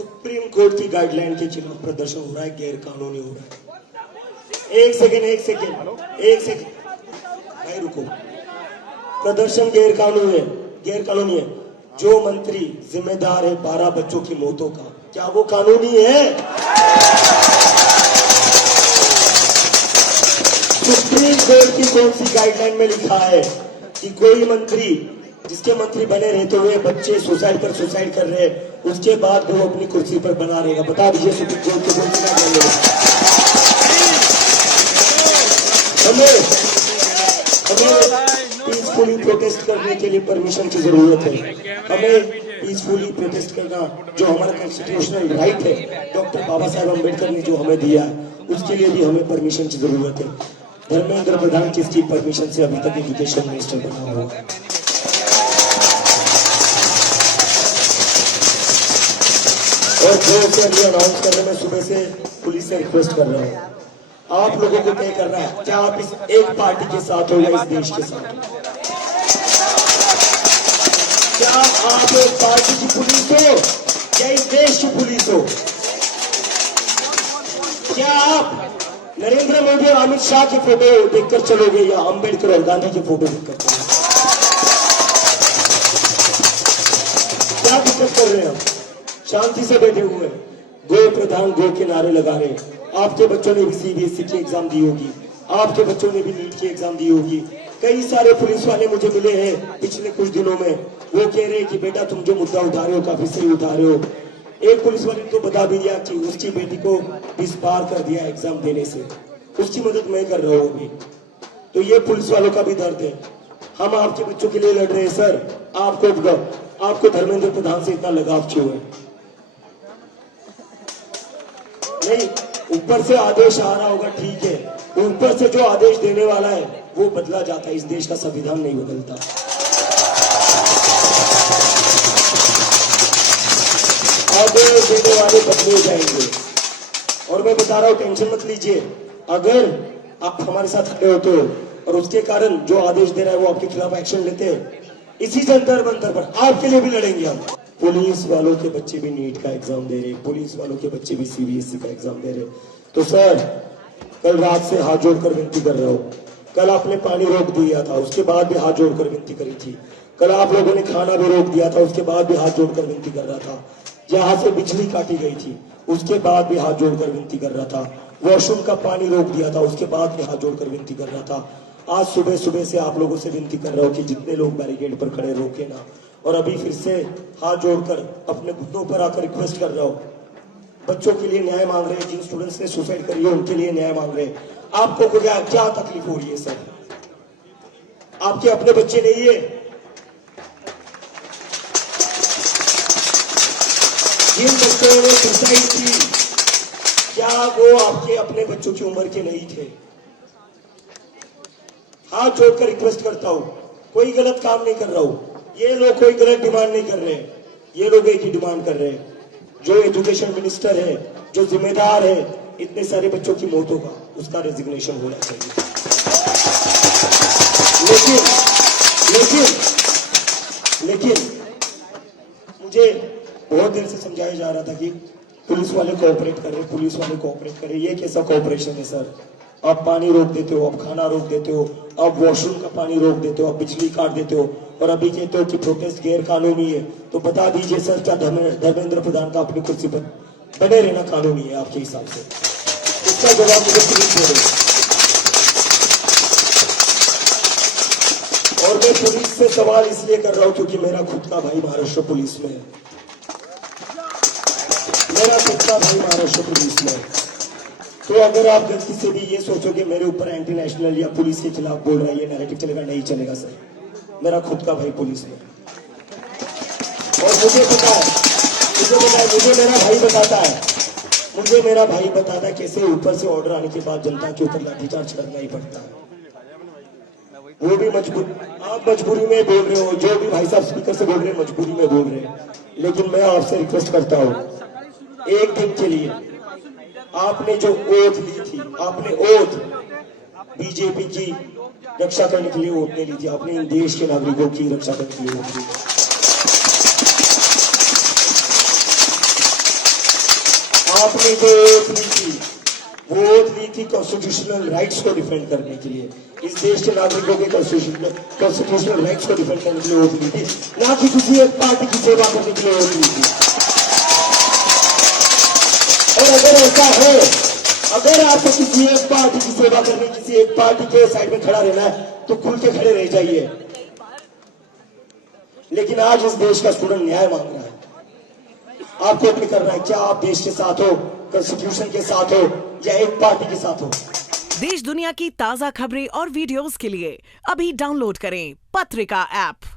Supreme court की guideline के खिलाफ प्रदर्शन हो रहा है, गैर कानूनी हो रहा है। एक सेकेंड भाई रुको। प्रदर्शन गैर कानूनी है। जो मंत्री जिम्मेदार है 12 बच्चों की मौतों का, क्या वो कानूनी है? सुप्रीम कोर्ट की कौन सी गाइडलाइन में लिखा है कि कोई मंत्री, जिसके मंत्री बने रहते हुए बच्चे सुसाइड कर रहे हैं, उसके बाद भी वो अपनी कुर्सी पर बना रहेगा? बता दीजिए सुप्रीम कोर्ट की कौन सी गाइडलाइन है? हमें पीसफुली प्रोटेस्ट करने के लिए परमिशन की जरूरत है। हमें पीसफुली प्रोटेस्ट करना जो हमारा कॉन्स्टिट्यूशनल राइट है, डॉक्टर बाबा साहेब अम्बेडकर ने जो हमें दिया है, उसके लिए भी हमें परमिशन की जरूरत है। धर्मेंद्र प्रधान किसकी परमिशन से अभी तक एजुकेशन मिनिस्टर बना हुआ है? और जो से अनाउंस कर रहे, मैं सुबह से पुलिस से रिक्वेस्ट कर रहा हूँ, आप लोगों को तय करना है क्या आप इस एक पार्टी के साथ हो या इस देश के साथ? क्या आप एक पार्टी की पुलिस हो या इस देश की पुलिस हो? क्या आप नरेंद्र मोदी और अमित शाह की फोटो देखकर चलोगे या अंबेडकर और गांधी की फोटो देखकर चलोगे? क्या दिक्कत कर रहे हैं हम? शांति से बैठे हुए हैं, गो प्रधान गो के नारे लगा रहे हैं। आपके बच्चों ने भी सीबीएसई की एग्जाम दी होगी, आपके बच्चों ने भी नीट की एग्जाम दी होगी। कई सारे पुलिस वाले मुझे मिले हैं पिछले कुछ दिनों में, वो कह रहे हैं कि बेटा तुम जो मुद्दा उठा रहे हो काफी सही उठा रहे हो। एक पुलिस वाले ने तो बता भी दिया कि उसकी बेटी को डिस्बार कर दिया एग्जाम देने से, उसकी मदद मैं कर रहा हूँ अभी। तो ये पुलिस वालों का भी दर्द है। हम आपके बच्चों के लिए लड़ रहे हैं सर। आपको धर्मेंद्र प्रधान से इतना लगाव क्यों है? नहीं, ऊपर से आदेश आ रहा होगा ठीक है, ऊपर से जो आदेश देने वाला है वो बदला जाता है। इस देश का संविधान नहीं बदलता। आदेश देने वाले बदले जाएंगे। और मैं बता रहा हूं, टेंशन मत लीजिए। अगर आप हमारे साथ खड़े होते हो और उसके कारण जो आदेश दे रहा है वो आपके खिलाफ एक्शन लेते हैं, इसी जंतर मंतर पर आपके लिए भी लड़ेंगे हम। पुलिस वालों के बच्चे भी नीट का एग्जाम दे रहे, पुलिस वालों के बच्चे भी सीबीएसई का एग्जाम दे रहे। तो सर, कल रात से हाथ जोड़कर विनती कर रहे हो। कल आपने पानी रोक दिया था, उसके बाद भी हाथ जोड़कर विनती करी थी। कल आप लोगों ने खाना भी रोक दिया था, उसके बाद भी हाथ जोड़कर विनती कर रहा था। जहां से बिजली काटी गई थी उसके बाद भी हाथ जोड़कर विनती कर रहा था। वॉशरूम का पानी रोक दिया था, उसके बाद भी हाथ जोड़कर विनती कर रहा था। आज सुबह सुबह से आप लोगों से विनती कर रहा हूं कि जितने लोग बैरिकेड पर खड़े रोके ना। और अभी फिर से हाथ जोड़कर अपने घुटनों पर आकर रिक्वेस्ट कर रहा हूं, बच्चों के लिए न्याय मांग रहे हैं। जिन स्टूडेंट्स ने सुसाइड करी है उनके लिए न्याय मांग रहे हैं। आपको क्या तकलीफ हो रही है सर? आपके अपने बच्चे नहीं है? जिन बच्चों ने सुसाइड की, क्या वो आपके अपने बच्चों की उम्र के नहीं थे? हाथ जोड़कर रिक्वेस्ट करता हूं, कोई गलत काम नहीं कर रहा हूं। ये लोग कोई गलत डिमांड नहीं कर रहे हैं। ये लोग एक ही डिमांड कर रहे हैं, जो एजुकेशन मिनिस्टर है, जो जिम्मेदार है इतने सारे बच्चों की मौतों का, उसका रेजिग्नेशन होना चाहिए। लेकिन मुझे बहुत देर से समझाया जा रहा था कि पुलिस वाले कोऑपरेट करें। ये कैसा कोऑपरेशन है सर? आप पानी रोक देते हो, आप खाना रोक देते हो, आप वॉशरूम का पानी रोक देते हो, आप बिजली काट देते हो, और अभी कहते हो कि प्रोटेस्ट गैर कानूनी है। तो बता दीजिए सर, क्या धर्मेंद्र प्रधान का अपनी कुर्सी पर बने रहना कानूनी है आपके हिसाब से? इसका जवाब मुझे पुलिस दे रहे। और मैं पुलिस से सवाल इसलिए कर रहा हूं क्योंकि मेरा खुद का भाई महाराष्ट्र पुलिस में है। तो अगर आप गलती से भी ये सोचोगे मेरे ऊपर एंटी नेशनल या पुलिस के खिलाफ बोल रहा है, ये नैरेटिव चलेगा, नहीं चलेगा सर। मेरा खुद का भाई पुलिस में, और मुझे पता है, मुझे मेरा भाई बताता है कैसे ऊपर से ऑर्डर आने के बाद जनता के ऊपर लाठीचार्ज करना ही पड़ता है। वो भी आप मजबूरी में बोल रहे हो, जो भी भाई साहब स्पीकर से बोल रहे हैं मजबूरी में बोल रहे हैं। लेकिन मैं आपसे रिक्वेस्ट करता हूँ, एक दिन के लिए आपने जो ओथ ली थी, आपने ओथ बीजेपी की रक्षा करने के लिए ओथ नहीं ली थी, आपने इन देश के नागरिकों की रक्षा करने के लिए ओथ ली। आपने जो ओथ ली थी वो ओथ ली थी कॉन्स्टिट्यूशनल राइट्स को डिफेंड करने के लिए, इस देश के नागरिकों के कॉन्स्टिट्यूशनल राइट्स को डिफेंड करने के लिए ओथ ली थी, ना कि किसी एक पार्टी की सेवा करने के लिए ओथ ली थी। और अगर ऐसा है, अगर आपको किसी एक पार्टी की सेवा करनी, किसी एक पार्टी के साइड में खड़ा रहना है तो खुल के खड़े रह जाइए। लेकिन आज इस देश का स्टूडेंट न्याय मांग रहा है, आपको अपने करना है, क्या आप देश के साथ हो, कॉन्स्टिट्यूशन के साथ हो या एक पार्टी के साथ हो। देश दुनिया की ताजा खबरें और वीडियोस के लिए अभी डाउनलोड करें पत्रिका ऐप।